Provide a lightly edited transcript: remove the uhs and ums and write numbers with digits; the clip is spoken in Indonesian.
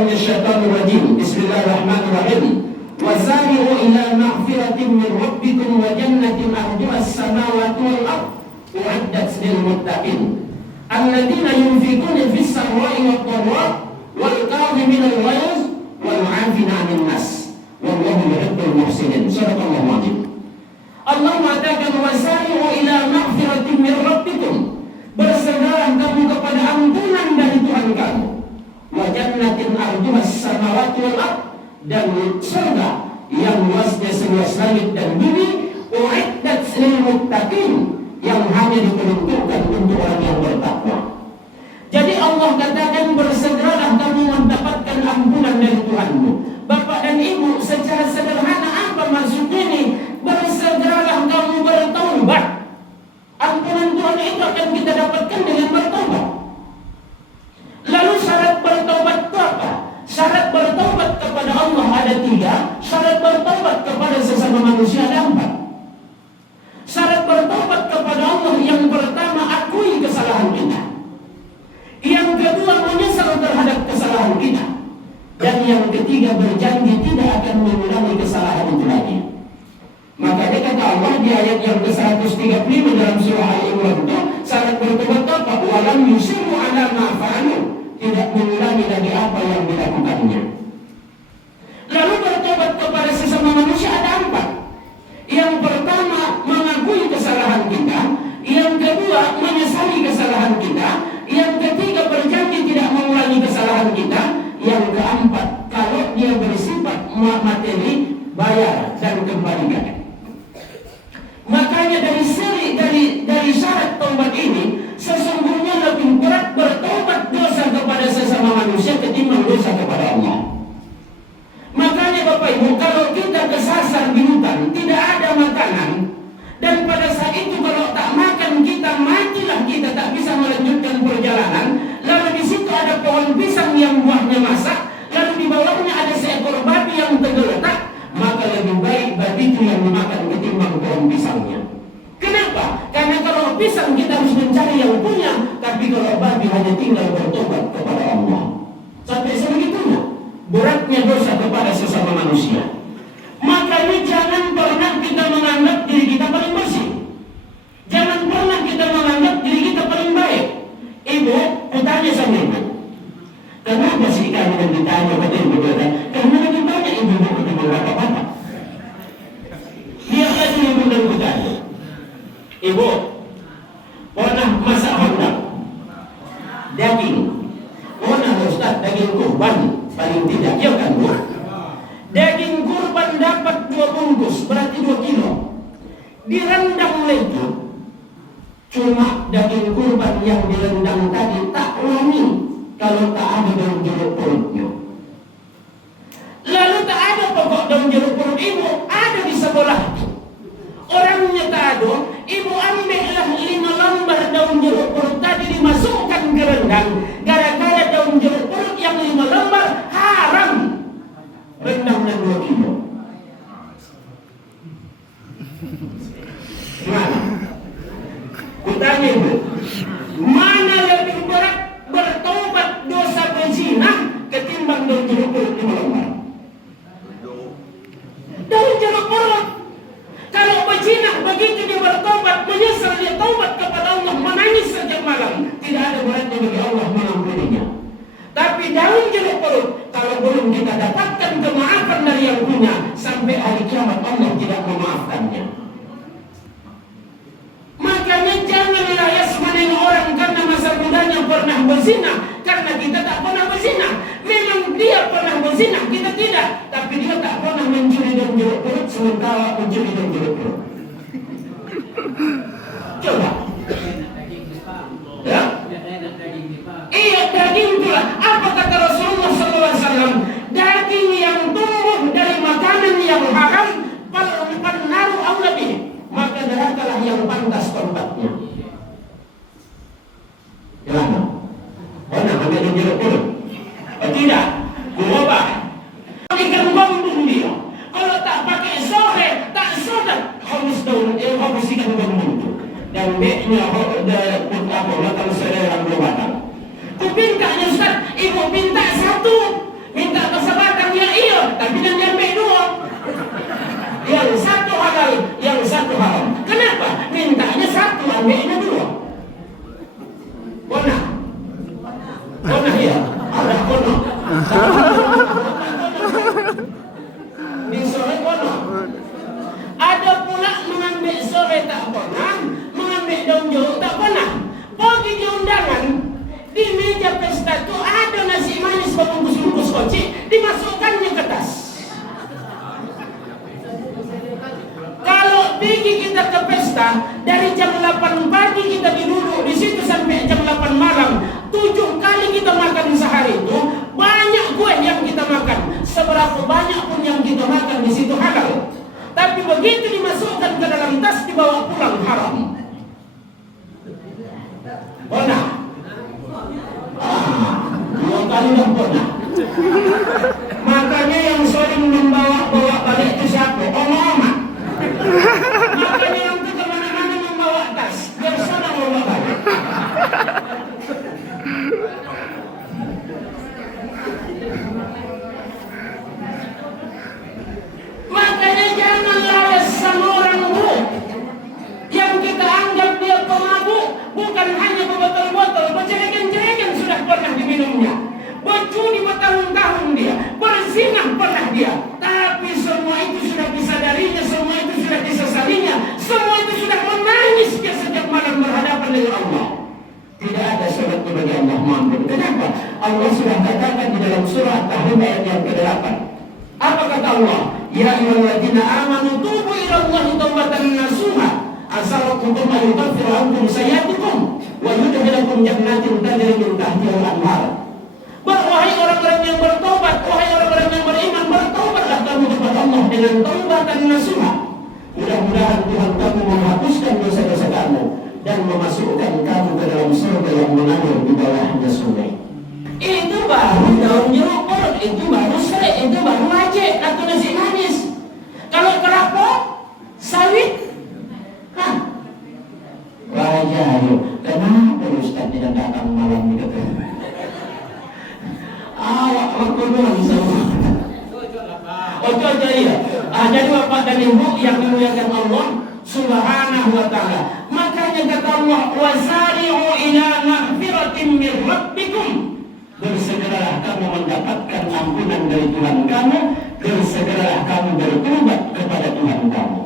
Bismillahirrahmanirrahim. Bismillahirrahmanirrahim. Wasari'u ila maghfiratin min rabbikum wa jannatin 'arduha as-samawati wal ardh u'iddat lil muttaqin alladziina yunfiquna fis sarra'i wad dharra'i wal kaadhimina al-ghayz wal 'aafina 'anil nas wallahu yuhibbul muhsinin. Shadaqallahu 'azim. Allah mengatakan wasari'u ila maghfiratin min rabbikum, bersegeralah kamu kepada ampunan dari Tuhan kamu, wa jannatin 'arduha as-samawati wal ardh, dan surga yang luasnya seluas langit dan bumi, u'iddat lil muttaqin, yang hanya diperuntukkan untuk orang yang bertakwa. Jadi Allah katakan bersegeralah kamu mendapatkan ampunan dari Tuhanmu. Bapak dan Ibu, secara sederhana apa maksud ini? Bersegeralah kamu bertaubat. Ampunan Tuhan itu akan kita dapatkan dengan bertaubat. Lalu syarat bertaubat itu apa? Syarat bertaubat kepada Allah ada 3, syarat bertaubat kepada sesama manusia ada 4. Syarat bertaubat kepada Allah yang pertama, akui kesalahan kita. Yang kedua, menyesal terhadap kesalahan kita. Dan yang ketiga, berjanji tidak akan mengulangi kesalahan itu lagi. Makanya kata Allah di ayat yang ke-135 dalam surah Al-Imran itu, syarat bertaubat apa? Walam yusiru ala ma fa'alu, tidak mengulangi lagi apa yang dilakukannya. Lalu bertobat kepada sesama manusia ada 4. Yang pertama, mengakui kesalahan kita. Yang kedua, menyesali kesalahan kita. Yang ketiga, berjanji tidak mengulangi kesalahan kita. Yang keempat, kalau dia bersifat materi, bayar dan kembalikan. Makanya dari syarat taubat ini, sesungguhnya lebih berat bertobat dosa kepada sesama manusia ketimbang dosa kepada Allah. Makanya Bapak Ibu, kalau kita kesasar di hutan, tidak ada makanan, dan pada saat itu kalau tak makan kita matilah, kita tak bisa melanjutkan perjalanan. Lalu di situ ada pohon pisang yang buahnya masak, lalu di bawahnya ada seekor babi yang tergeletak, maka lebih baik babi itu yang dimakan ketimbang pohon pisangnya. Kenapa? Karena kalau pisang kita harus mencari yang punya, tapi kalau babi hanya tinggal bertobat kepada Allah. Sampai sebegitunya beratnya dosa kepada sesama manusia. Makanya jangan pernah kita menganggap diri kita paling bersih. Jangan pernah kita menganggap diri kita paling baik. Ibu, kutanya sama ibu, kenapa sih kamu yang ditanya pada ibu kata? Karena lebih banyak ibu-ibu ketimbang bapak-bapak. Lihat lagi ibu dan kutanya, ibu, pernah masak rendang, daging, pernah Ustaz daging kurban, paling tidak, ya kan Bu? Daging kurban dapat 2 bungkus, berarti 2 kilo. Direndam lagi. Cuma daging kurban yang direndam tadi tak wangi kalau tak ada daun jeruk purutnya. Lalu tak ada pokok daun jeruk purut ibu, ada di sebelah. Orangnya tak ada, ibu ambillah 5 lembar daun jeruk purut tadi dimasukkan ke rendang. Gara-gara daun jeruk purut yang 5 lembar haram, rendangnya 2 kilo. Gimana? Kutanya ibu, mana lebih berat bertobat dosa berzina ketimbang daun jeruk purut 5 lembar? Daun jeruk purut. Kalau berzina begitu dia bertobat, menyesal, dia taubat kepada Allah, menangis setiap malam, tidak ada beratnya bagi Allah mengampuninya. Tapi daun jeruk purut, kalau belum kita dapatkan kemaafan dari yang punya, sampai hari kiamat Allah tidak memaafkannya. Makanya janganlah yasmanin orang karena masa mudanya pernah berzina, karena kita tak pernah berzina. Memang dia pernah berzina, kita tidak, tapi dia tak pernah mencuri daun jeruk purut sementara mencuri daun jeruk purut. Coba. Ya? Iya, daging pula. Apa kata Rasulullah SAW? Daging yang tumbuh dari makanan yang haram, naru aula bih, maka nerakalah yang pantas tempatnya. Gimana? Pernah ambil daun jeruk purut? Tidak. Berubah. Ikan bambung dia. Kalau tak pakai sohe, tak sodak, harus daun, harus ikan bambung itu. Dan Di sore kono. Ada pula mengambil sore tak pernah, mengambil daun jeruk tak pernah. Pergi di undangan, di meja pesta tu ada nasi manis berbungkus-bungkus koci, dimasukkannya ke tas. Kalau pergi kita ke pesta, dari jam 8 pagi kita duduk di situ sampai jam 8 malam, 7 kali kita makan sehari itu, banyak kue yang kita makan. Seberapa banyak pun yang kita makan di situ halal. Tapi begitu dimasukkan ke dalam tas, dibawa pulang haram. Pernah? 2 kali dah pernah. Makanya yang sering membawa balik itu siapa? Oma-oma. Makanya yang itu kemana-mana membawa tas, biar sana membawa balik. Makanya jangan laras sama orang buruk yang kita anggap dia pemabuk, bukan hanya botol-botol, bercerekan-cerekan sudah pernah diminumnya, berjudi bertahun-tahun dia, berzinah pernah dia, tapi semua itu sudah disadarinya, semua itu sudah disesalinya, semua itu sudah menangis dia setiap malam berhadapan dengan Allah. Tidak ada syaratnya bagi Allah mampu. Kenapa? Allah sudah katakan di dalam surah At-Tahrim ayat yang ke-8. Apa kata Allah? Ya ayyuhalladzina amanu tubu ilallahi taubatan nasuha asalakum yukaffir ankum sayyi'atikum wa yudkhilukum jannatin tajri min tahtiha al-anhar. Wahai orang-orang yang bertobat, wahai orang-orang yang beriman, bertobatlah kamu kepada Allah dengan taubatan nasuha. Mudah-mudahan Tuhan kamu menghapuskan dosa-dosa kamu dan memasukkan kamu ke dalam surga yang mengalir di bawahnya sungai. Itu baru daun jeruk purut, itu baru serai, itu baru aceh atau nasi manis. Kalau kelapa, sawit, Raja ayo, kenapa Ustaz tidak datang malam ini? Awak berkonon semua. Oh contoh iya. Jadi bapak dan ibu yang dimuliakan Allah Subhanahu wa ta'ala. Makanya kata Allah, wasari'u ila maghfiratin min rabbikum. Bersegeralah kamu mendapatkan ampunan dari Tuhan kamu, bersegeralah kamu bertobat kepada Tuhan kamu.